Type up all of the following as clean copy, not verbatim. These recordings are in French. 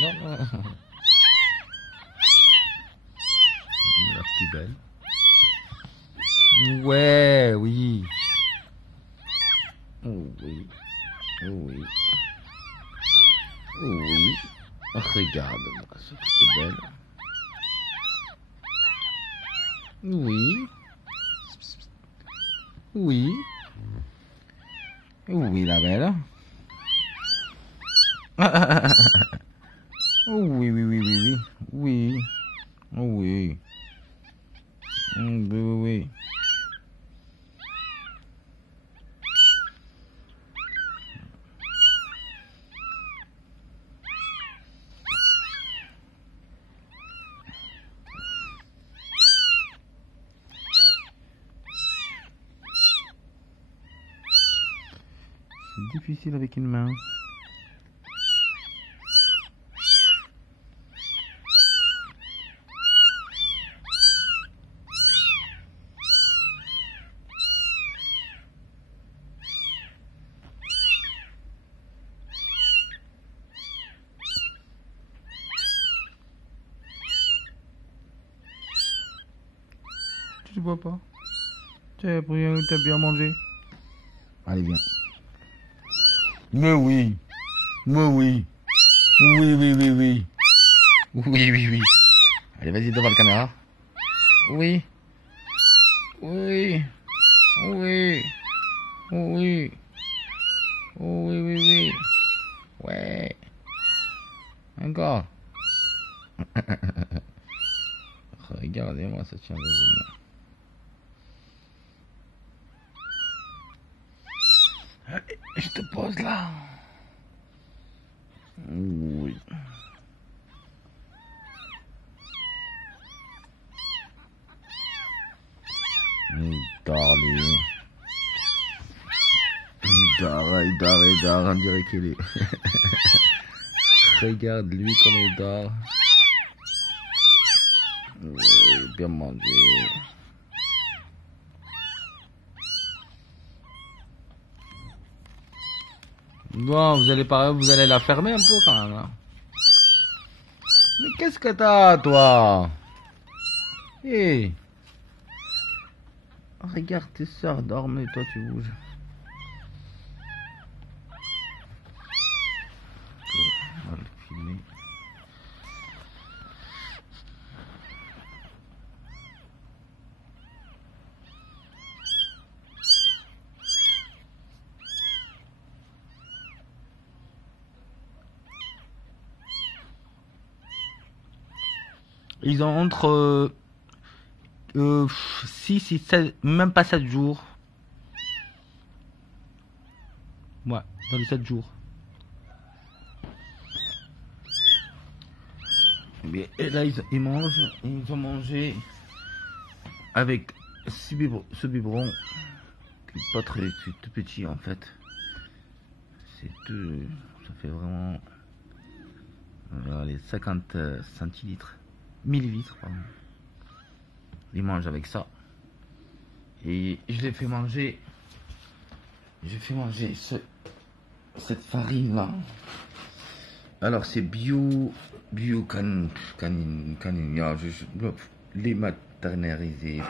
Non, non. La plus belle. Ouais, oui. Oh oui. Oh oui. Oh oui. Regarde-moi, c'est belle. Oui. Oui. Oui, la belle. Oh oui, oui, oui, oui, oui. Oui. Oh oui. Oui, oui, oui. C'est difficile avec une main. Tu ne vois pas? Tu as bien mangé? Allez, viens. Mais oui. Mais oui. Oui, oui, oui, oui. Oui, oui, oui. Allez, vas-y devant la caméra. Oui. Oui. Oui. Oui. Oui, oui, oui. Ouais. Encore. Regardez-moi, ça tient deuxièmement. Allez, je te pose là. Oui. Darling. Il dort, on dirait qu'il est. Regarde lui comme il dort. Oui, bien mangé. Bon, vous allez la fermer un peu quand même. Hein. Mais qu'est-ce que t'as, toi? Hé. Regarde tes soeurs dorment et toi tu bouges. On va le filmer. Ils ont entre 6 et 7, même pas 7 jours. Ouais, dans les 7 jours. Et là, ils mangent. Ils ont mangé avec ce biberon qui est pas très tout petit en fait. C'est tout. Ça fait vraiment les 50 centilitres. Millilitres, pardon. Ils mangent avec ça. Et je les fais manger. J'ai fait manger cette farine là. Alors c'est bio canine, les maternariser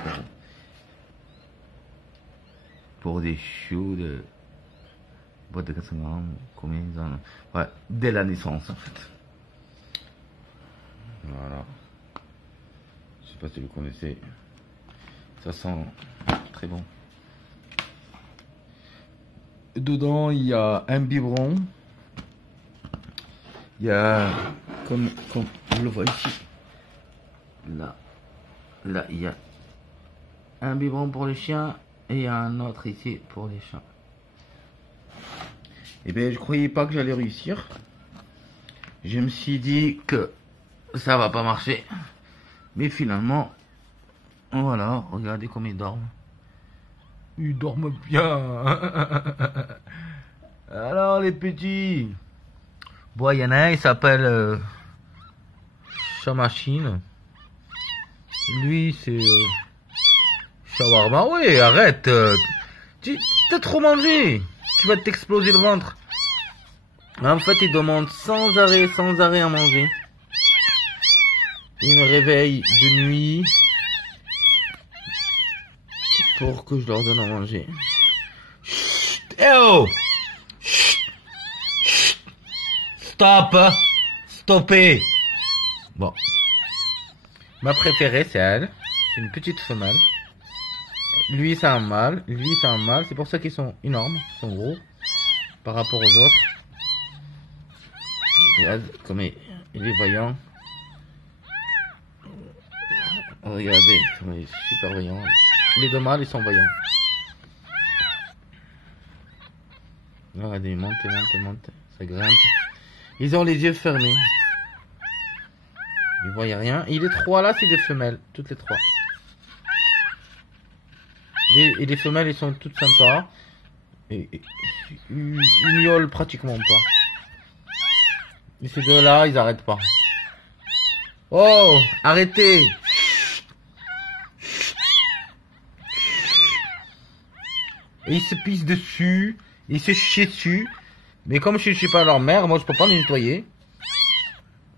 pour des chiots de boîte de 400 grammes, combien ils en ont? Ouais, dès la naissance en fait. Voilà. Je sais pas si vous connaissez. Ça sent très bon. Dedans, il y a un biberon. Il y a, comme vous le voyez ici, là, il y a un biberon pour les chiens et un autre ici pour les chats. Et bien, je croyais pas que j'allais réussir. Je me suis dit que ça va pas marcher. Mais finalement, voilà, regardez comme ils dorment. Ils dorment bien. Alors les petits. Bon, il y en a un, il s'appelle Chat Machine. Lui, c'est Shawarma. Oui, arrête. Tu t'as trop mangé. Tu vas t'exploser le ventre. En fait, il demande sans arrêt à manger. Il me réveille de nuit pour que je leur donne à manger. Chut, eh oh! Chut, chut, stop! Stoppez! Bon. Ma préférée, c'est elle. C'est une petite femelle. Lui, c'est un mâle. Lui, c'est un mâle. C'est pour ça qu'ils sont énormes. Ils sont gros. Par rapport aux autres. Regarde comme il est voyant. Regardez, comme il est super voyant. Les deux mâles, ils sont voyants. Regardez, monte. Ça grimpe. Ils ont les yeux fermés. Ils voient rien. Et les trois là, c'est des femelles. Toutes les trois. Et les femelles, elles sont toutes sympas. Et ils miaulent pratiquement pas. Et ces deux-là, ils arrêtent pas. Oh, arrêtez! Et ils se pissent dessus, ils se chient dessus. Mais comme je suis pas leur mère, moi je peux pas les nettoyer.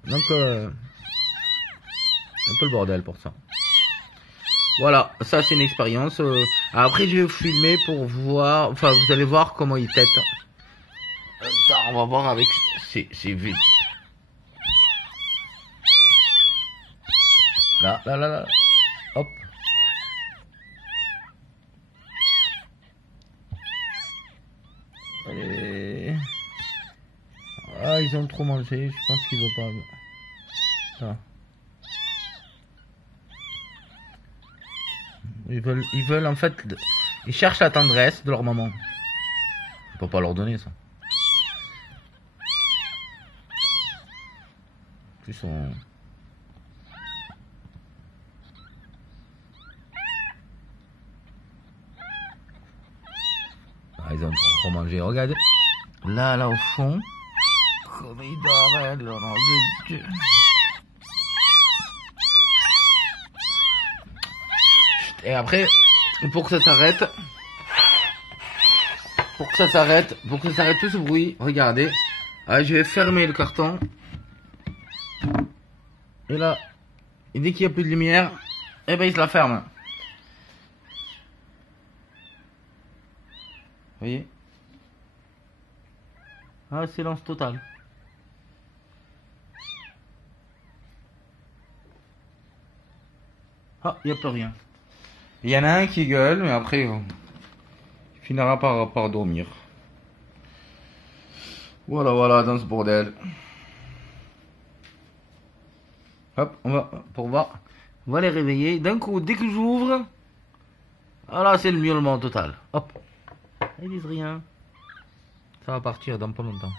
Donc, un peu le bordel pour ça. Voilà, ça c'est une expérience. Après je vais vous filmer pour voir, enfin vous allez voir comment ils têtent. On va voir avec ces vides. Là. Hop. Allez. Ah, ils ont trop mangé, je pense qu'ils veulent pas. Ça. Ils veulent en fait, ils cherchent la tendresse de leur maman. On peut pas leur donner ça. Ils sont... Ah, ils ont trop mangé, regardez. Là au fond. Comme il dort, elle, au nom de Dieu. Et après, pour que ça s'arrête, pour que ça s'arrête tout ce bruit, regardez. Ah, je vais fermer le carton. Et là, et dès qu'il n'y a plus de lumière, eh ben il se la ferme. Vous voyez? Ah, silence total. Ah, il n'y a plus rien. Il y en a un qui gueule, mais après, il finira par dormir. Voilà, dans ce bordel. Hop, on va les réveiller. D'un coup, dès que j'ouvre, voilà, c'est le miaulement total. Hop. Ils disent rien. Ça va partir dans pas longtemps.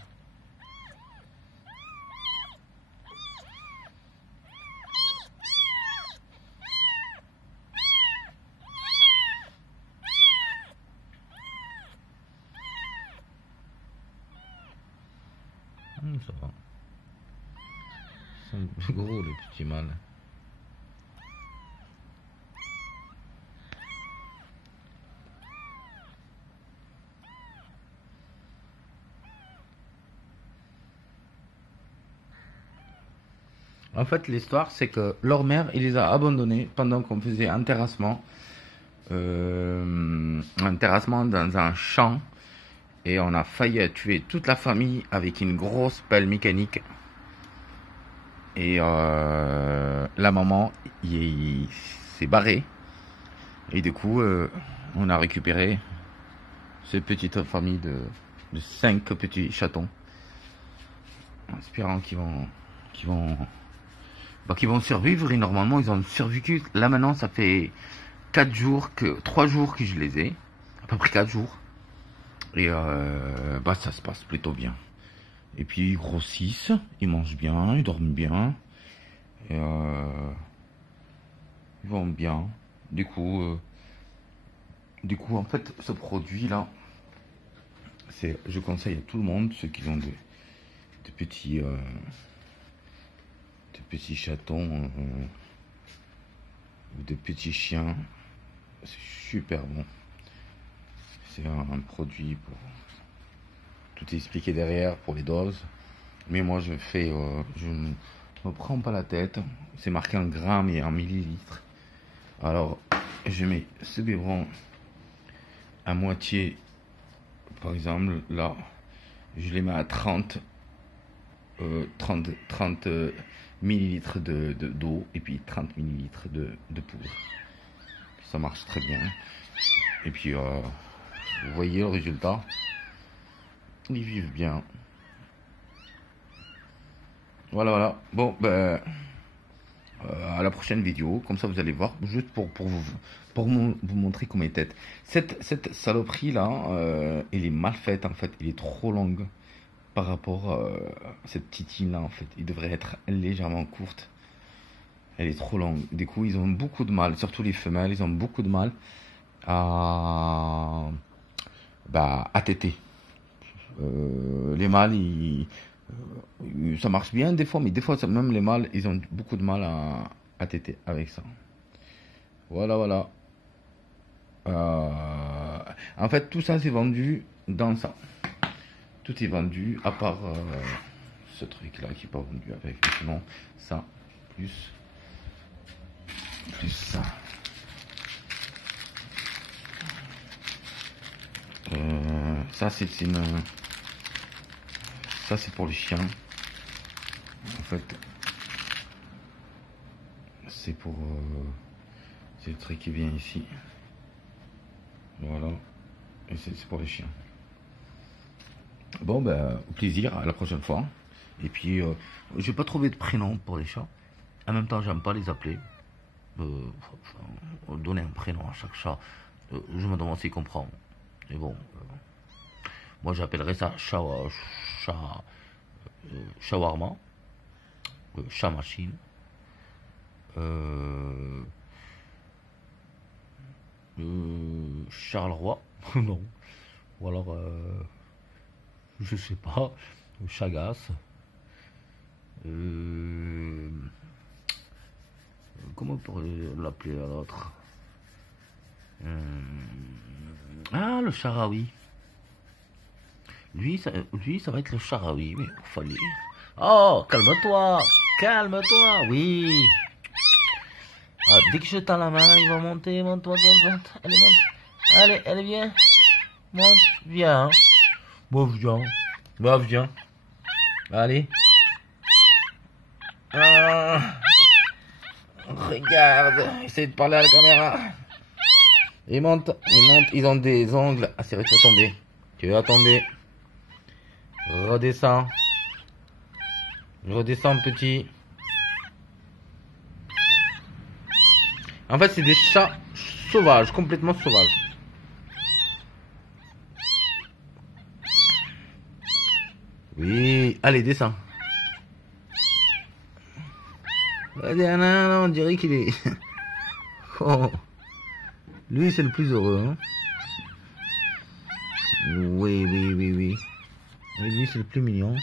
Ça va. Ils sont plus gros les petits mâles. En fait, l'histoire, c'est que leur mère, il les a abandonnés pendant qu'on faisait un terrassement. Un terrassement dans un champ. Et on a failli tuer toute la famille avec une grosse pelle mécanique. Et la maman, il s'est barré. Et du coup, on a récupéré cette petite famille de 5 petits chatons. En espérant qu'ils vont survivre. Et normalement, ils ont survécu. Là maintenant, ça fait 3 jours que je les ai. À peu près 4 jours. Et ça se passe plutôt bien. Et puis ils grossissent, ils mangent bien, ils dorment bien. Et ils vont bien. Du coup en fait ce produit là, je conseille à tout le monde, ceux qui ont des petits chatons ou des petits chiens. C'est super bon. C'est un produit pour tout est expliqué derrière pour les doses. Mais moi, je ne me prends pas la tête. C'est marqué en grammes et en millilitres. Alors, je mets ce biberon à moitié. Par exemple, là, je les mets à 30 millilitres d'eau et puis 30 millilitres de poudre. Ça marche très bien. Et puis, vous voyez le résultat. Ils vivent bien. Voilà. Bon, ben, à la prochaine vidéo. Comme ça, vous allez voir. Juste pour vous montrer comment elle est tête. Cette saloperie là, elle est mal faite en fait. Elle est trop longue par rapport à cette titine là en fait. Il devrait être légèrement courte. Elle est trop longue. Du coup, ils ont beaucoup de mal. Surtout les femelles, ils ont beaucoup de mal à téter. Les mâles, ça marche bien des fois, mais des fois, même les mâles, ils ont beaucoup de mal à téter avec ça. Voilà. En fait, tout ça, c'est vendu dans ça. Tout est vendu, à part ce truc-là qui n'est pas vendu avec. Sinon, ça, plus ça. Ça, c'est pour les chiens. En fait, c'est pour c'est le truc qui vient ici. Voilà. Et c'est pour les chiens. Bon, ben, au plaisir, à la prochaine fois. Et puis, je vais pas trouver de prénom pour les chats. En même temps, j'aime pas les appeler. Donner un prénom à chaque chat, je me demande s'il comprend. Mais bon, moi j'appellerais ça shawarma, chat machine, Charleroi, non, ou alors je sais pas, Chagas, comment on pourrait l'appeler à l'autre? Ah, le Charaoui. Lui, ça va être le Charaoui, mais il fallait. Oh, calme-toi, oui. Ah, dès que je tends la main, il va monter, monte. Allez, monte. Allez, viens. Monte, viens. Bon, viens. Allez. Ah. Regarde, essaye de parler à la caméra. Ils montent, ils ont des ongles. Ah, c'est vrai, tu vas tomber. Redescends, petit. En fait, c'est des chats sauvages, complètement sauvages. Oui, allez, descends. Non, on dirait qu'il est... Oh. Lui, c'est le plus heureux, hein. Oui. Et lui, c'est le plus mignon.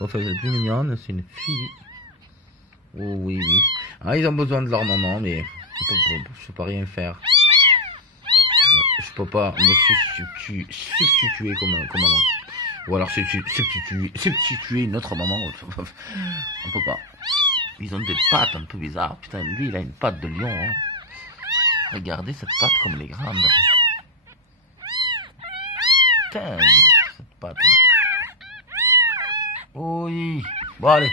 Enfin, c'est le plus mignonne, c'est une fille. Oh, oui. Ah, ils ont besoin de leur maman, mais je peux pas rien faire. Je peux pas me substituer comme maman. Ou alors substituer une autre maman. On peut pas. Ils ont des pattes un peu bizarres. Putain, lui, il a une patte de lion, hein. Regardez cette patte comme elle est grande. Putain, cette patte là. Oui. Bon, allez.